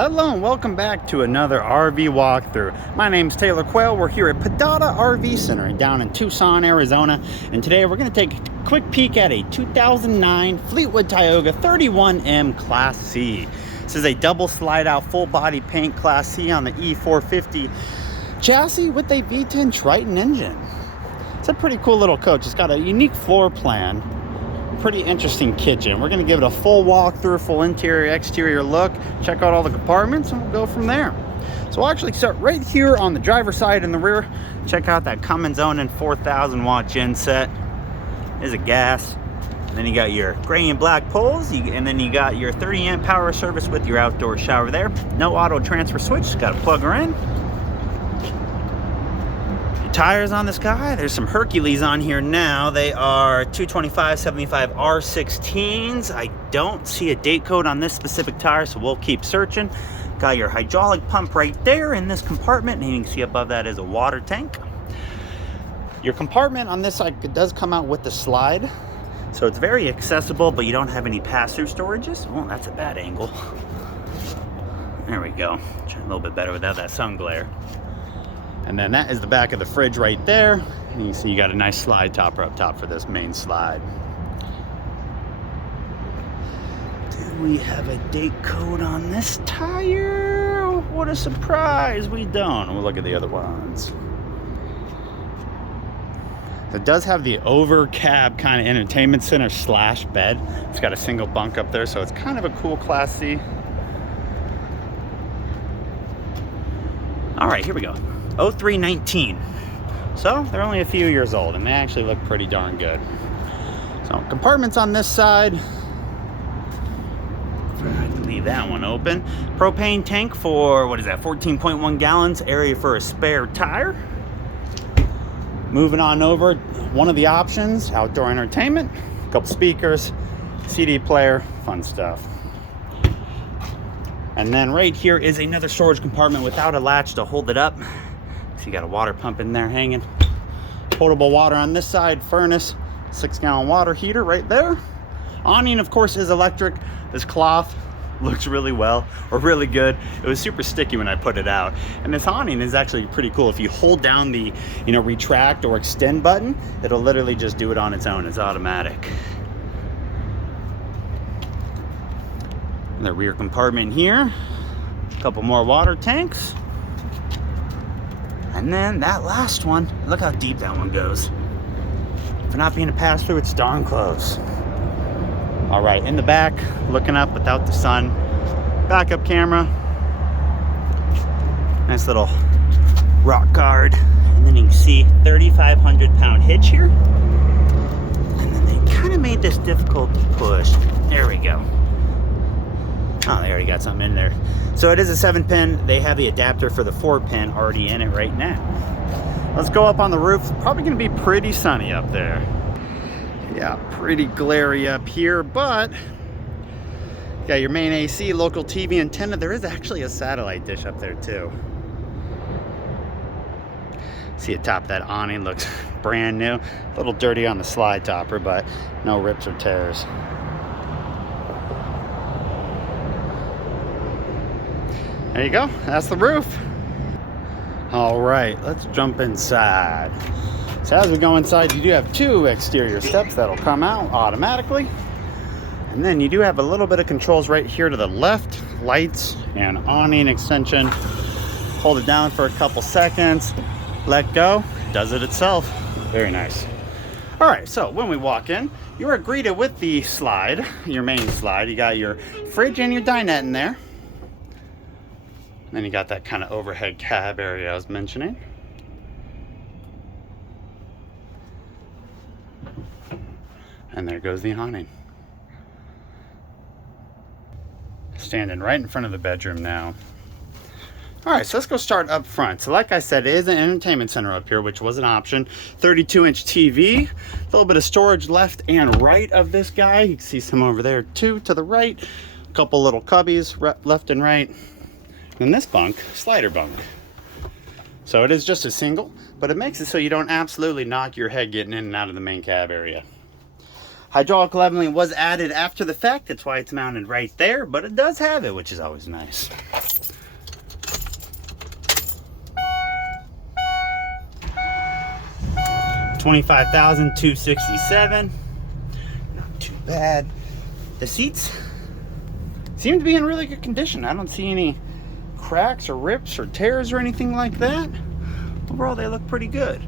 Hello and welcome back to another RV walkthrough. My name's Taylor Quayle. We're here at Padada RV Center down in Tucson, Arizona. And today we're going to take a quick peek at a 2009 Fleetwood Tioga 31M Class C. This is a double slide out full body paint Class C on the E450 chassis with a V10 Triton engine. It's a pretty cool little coach. It's got a unique floor plan. Pretty interesting kitchen. We're going to give it a full walkthrough, full interior exterior look, check out all the compartments, and we'll go from there. So we'll actually start right here on the driver's side in the rear. Check out that Cummins Onan 4,000 watt genset. There's a gas. And then you got your gray and black poles, and then you got your 30 amp power service with your outdoor shower there. No auto transfer switch, just got to plug her in. Tires on this guy, there's some Hercules on here now. They are 225/75 R16s. I don't see a date code on this specific tire, so we'll keep searching. Got your hydraulic pump right there in this compartment, and you can see above that is a water tank. Your compartment on this side does come out with the slide, so it's very accessible, but you don't have any pass-through storages. Oh, that's a bad angle. There we go. Trying a little bit better without that sun glare. And then that is the back of the fridge right there. And you see you got a nice slide topper up top for this main slide. Do we have a date code on this tire? What a surprise, we don't. We'll look at the other ones. It does have the over cab kind of entertainment center slash bed. It's got a single bunk up there, so it's kind of a cool Class C. All right, here we go. 0319. So they're only a few years old and they actually look pretty darn good. So compartments on this side. I can leave that one open. Propane tank for, what is that, 14.1 gallons. Area for a spare tire. Moving on over, one of the options, outdoor entertainment. A couple speakers, CD player, fun stuff. And then right here is another storage compartment without a latch to hold it up. So you got a water pump in there hanging. Potable water on this side, furnace, 6-gallon water heater right there. Awning, of course, is electric. This cloth looks really well, or really good. It was super sticky when I put it out. And this awning is actually pretty cool. If you hold down the, retract or extend button, it'll literally just do it on its own. It's automatic. And the rear compartment here, a couple more water tanks. And then that last one, look how deep that one goes. For not being a pass-through, it's darn close. All right, in the back, looking up without the sun. Backup camera. Nice little rock guard. And then you can see 3,500 pound hitch here. And then they kind of made this difficult to push. There we go. Oh, they already got something in there. So it is a 7-pin. They have the adapter for the 4-pin already in it right now. Let's go up on the roof. Probably going to be pretty sunny up there. Yeah, pretty glary up here, but you got your main AC, local TV antenna. There is actually a satellite dish up there too. See atop that awning, looks brand new. A little dirty on the slide topper, but no rips or tears. There you go, that's the roof. All right, let's jump inside. So as we go inside, you do have 2 exterior steps that'll come out automatically. And then you do have a little bit of controls right here to the left, lights and awning extension. Hold it down for a couple seconds, let go, does it itself. Very nice. All right, so when we walk in, you are greeted with the slide, your main slide. You got your fridge and your dinette in there. Then you got that kind of overhead cab area I was mentioning. And there goes the awning. Standing right in front of the bedroom now. All right, so let's go start up front. So like I said, it is an entertainment center up here, which was an option. 32-inch TV, a little bit of storage left and right of this guy. You can see some over there too, to the right. A couple little cubbies left and right. And this bunk, slider bunk. So it is just a single, but it makes it so you don't absolutely knock your head getting in and out of the main cab area. Hydraulic leveling was added after the fact. That's why it's mounted right there, but it does have it, which is always nice. $25,267. Not too bad. The seats seem to be in really good condition. I don't see any cracks or rips or tears or anything like that. Overall, they look pretty good.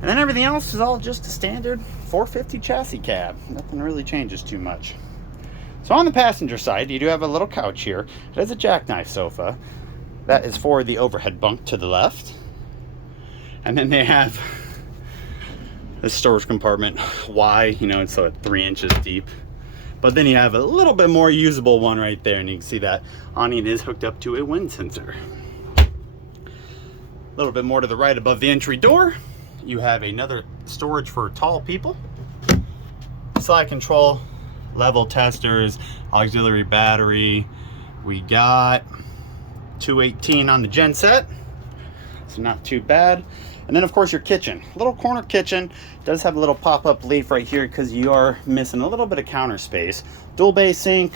And then everything else is all just a standard 450 chassis cab. Nothing really changes too much. So on the passenger side, you do have a little couch here. It has a jackknife sofa. That is for the overhead bunk to the left. And then they have this storage compartment wide, you know, it's like 3 inches deep. But then you have a little bit more usable one right there, and you can see that awning is hooked up to a wind sensor. A little bit more to the right above the entry door, you have another storage for tall people. Slide control, level testers, auxiliary battery. We got 218 on the gen set, so not too bad. And then of course your kitchen, little corner kitchen. Does have a little pop-up leaf right here because you are missing a little bit of counter space. Dual bay sink,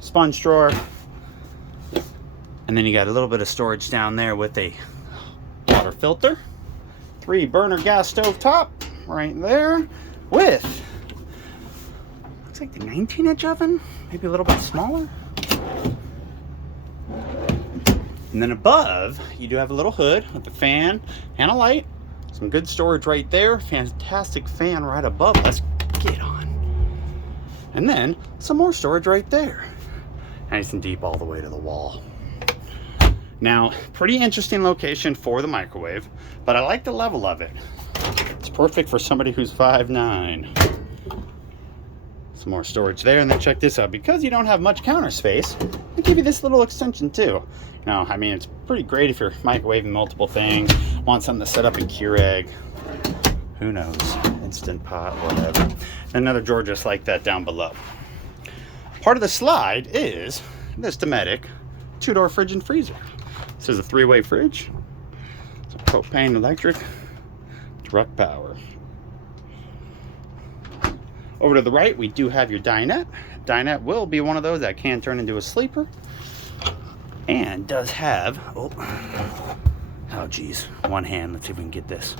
sponge drawer, and then you got a little bit of storage down there with a water filter. 3 burner gas stove top right there with, looks like the 19-inch oven, maybe a little bit smaller. And then above, you do have a little hood with a fan and a light. Some good storage right there. Fantastic fan right above. Let's get on. And then some more storage right there. Nice and deep all the way to the wall. Now, pretty interesting location for the microwave, but I like the level of it. It's perfect for somebody who's 5'9". Some more storage there, and then check this out. Because you don't have much counter space, they give you this little extension too. Now, I mean, it's pretty great if you're microwaving multiple things, want something to set up in Keurig, who knows, Instant Pot, whatever. Another drawer just like that down below. Part of the slide is this Dometic 2-door fridge and freezer. This is a 3-way fridge. It's a propane, electric, direct power. Over to the right, we do have your dinette. Dinette will be one of those that can turn into a sleeper. And does have, oh geez, one hand, let's see if we can get this.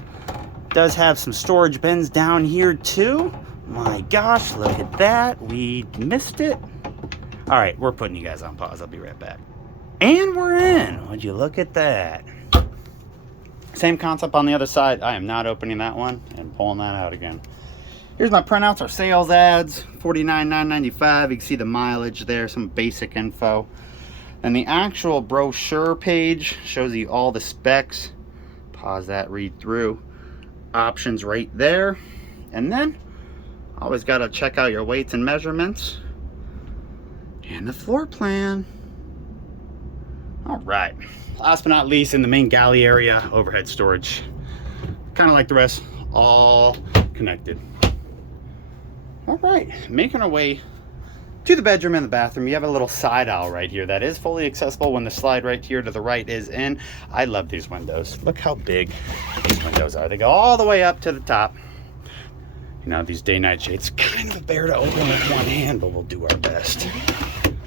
Does have some storage bins down here too. My gosh, look at that, we missed it. All right, we're putting you guys on pause, I'll be right back. And we're in, would you look at that? Same concept on the other side. I am not opening that one and pulling that out again. Here's my printouts, our sales ads, $49,995. You can see the mileage there, some basic info. And the actual brochure page shows you all the specs. Pause that, read through. Options right there. And then, always got to check out your weights and measurements. And the floor plan. All right. Last but not least, in the main galley area, overhead storage. Kind of like the rest, all connected. All right, making our way to the bedroom and the bathroom. You have a little side aisle right here that is fully accessible when the slide right here to the right is in. I love these windows. Look how big these windows are. They go all the way up to the top. You know, these day-night shades, kind of a bear to open with one hand, but we'll do our best.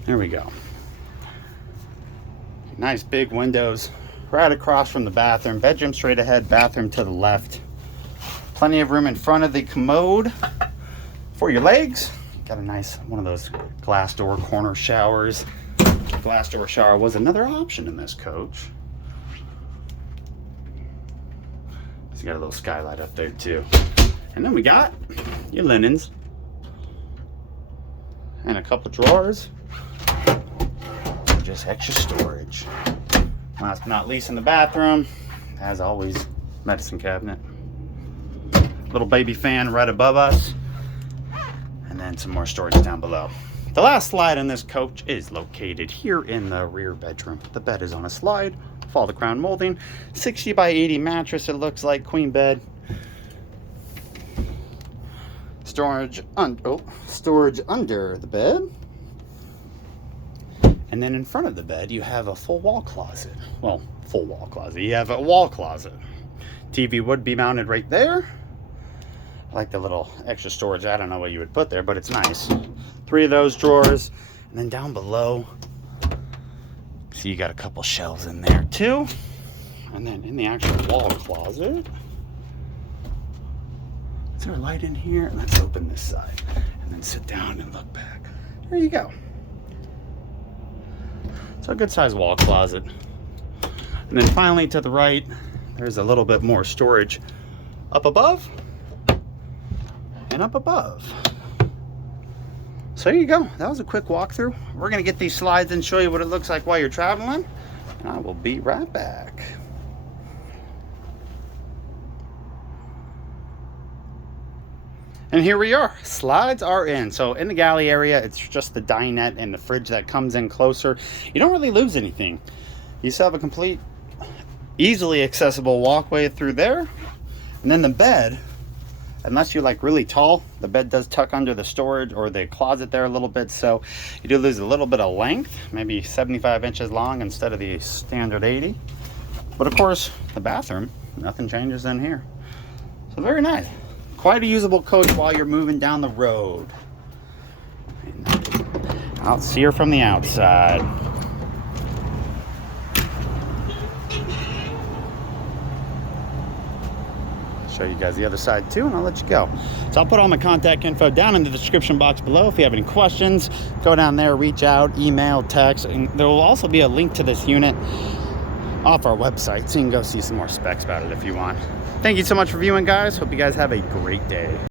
There we go. Nice big windows right across from the bathroom. Bedroom straight ahead, bathroom to the left. Plenty of room in front of the commode for your legs. Got a nice one of those glass door corner showers. Glass door shower was another option in this coach. It's got a little skylight up there too. And then we got your linens and a couple drawers. Just extra storage. Last but not least, in the bathroom, as always, medicine cabinet. Little baby fan right above us. And then some more storage down below. The last slide in this coach is located here in the rear bedroom. The bed is on a slide, follow the crown molding, 60 by 80 mattress, it looks like, queen bed. Storage under the bed. And then in front of the bed, you have a full wall closet. Well, full wall closet. You have a wall closet. TV would be mounted right there. I like the little extra storage. I don't know what you would put there, but it's nice. 3 of those drawers. And then down below, see, you got a couple shelves in there too. And then in the actual wall closet, is there a light in here? Let's open this side and then sit down and look back. There you go. So a good sized wall closet. And then finally to the right, there's a little bit more storage up above and up above. So there you go. That was a quick walkthrough. We're gonna get these slides and show you what it looks like while you're traveling. And I will be right back. And here we are, slides are in. So in the galley area, it's just the dinette and the fridge that comes in closer. You don't really lose anything. You still have a complete, easily accessible walkway through there. And then the bed, unless you're like really tall, the bed does tuck under the storage or the closet there a little bit. So you do lose a little bit of length, maybe 75 inches long instead of the standard 80. But of course, the bathroom, nothing changes in here. So very nice. Quite a usable coach while you're moving down the road. I'll see her from the outside. Show you guys the other side too, and I'll let you go. So I'll put all my contact info down in the description box below. If you have any questions, go down there, reach out, email, text, and there will also be a link to this unit off our website, so you can go see some more specs about it if you want. Thank you so much for viewing, guys. Hope you guys have a great day.